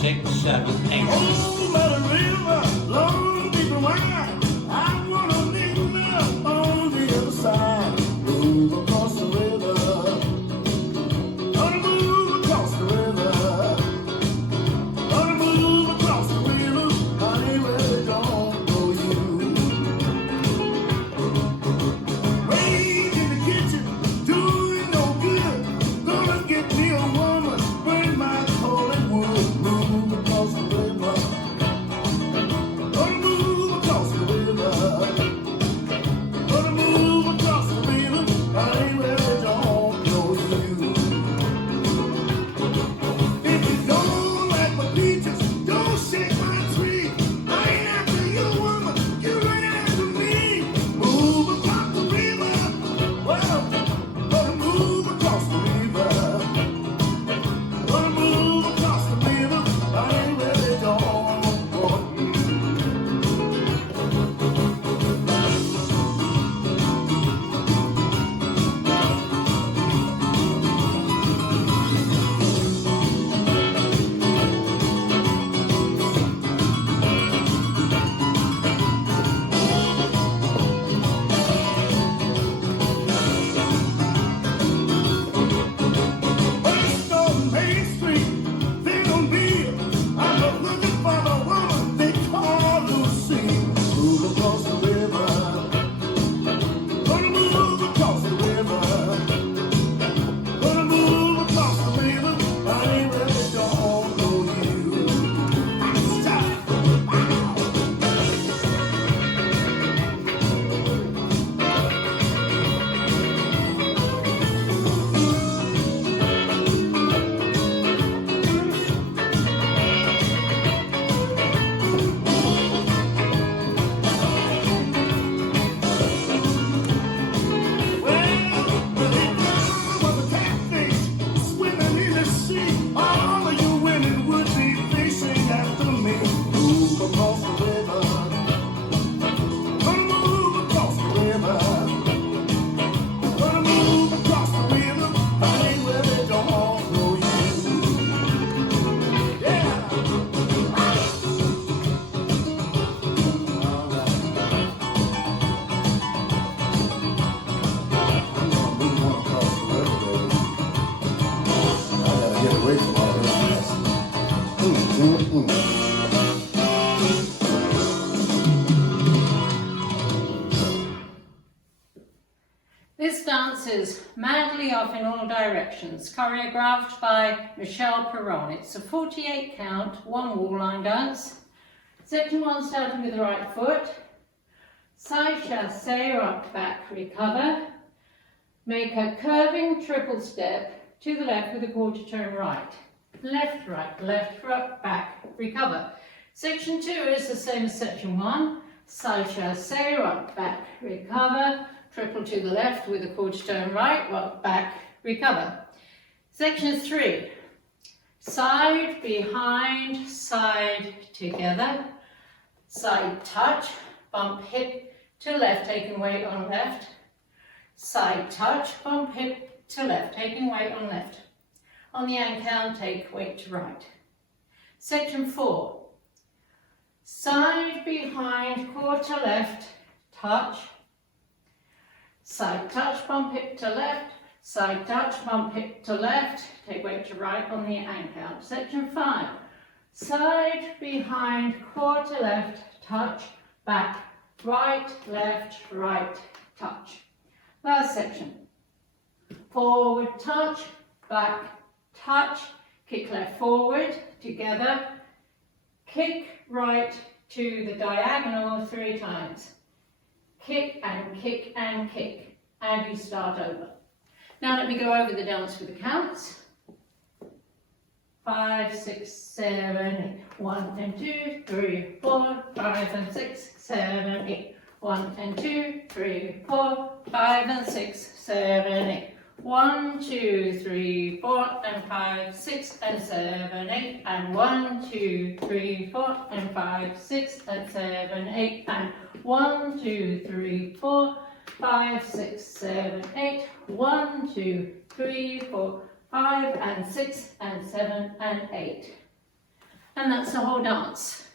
6, 7, 8. Oh, by the river, long, deep and wide, I wanna live love on the other side. Move across the river, gonna move across the river, gonna move across the river. I really don't know you. Raised in the kitchen, doing no good. Gonna get me a woman, burn my coal and wood. Move across the river, gonna move across the river, gonna move across the river. I really don't know you. If you don't like my peaches, don't shake my tree. I ain't after you, woman, you ain't after me. Move across the river, well, gonna move across the river, gonna move across the river. I ain't really don't want you. First on Main Street, then on Beale, I'm looking for the woman they call Lucy. Move across the river, gonna move across the river, gonna move across the river. I really don't know you. Stop. This dance is Madly Off in All Directions, choreographed by Michelle Perron. It's a 48 count, one wall line dance. Section 1 starting with the right foot. Side chasse, rock back, recover. Make a curving triple step to the left with a quarter turn right. Left, rock back, recover. Section 2 is the same as section 1. Side chasse, rock back, recover. Triple to the left with a quarter turn right, rock back, recover. Section 3, side, behind, side, together. Side touch, bump hip to left, taking weight on left. Side touch, bump hip to left, taking weight on left. On the ankle, take weight to right. Section 4, side, behind, quarter left, touch. Side touch, bump hip to left, side touch, bump hip to left, take weight to right on the ankle. Section 5, side, behind, quarter left, touch, back, right, touch. Last section, forward touch, back, touch, kick left forward, together, kick right to the diagonal 3 times. Kick and kick and kick, and you start over. Now let me go over the dance with the counts. 5, 6, 7, 8. 1 and 2, 3, 4, 5 and 6, 7, 8. 1 and 2, 3, 4, 5 and 6, 7, 8. 1, 2, 3, 4 and 5, 6 and 7, 8. And 1, 2, 3, 4 and 5, 6 and 7, 8. And 1, 2, 3, 4, 5, 6, 7, 8. 1, 2, 3, 4, 5 and 6 and 7 and 8. And that's the whole dance.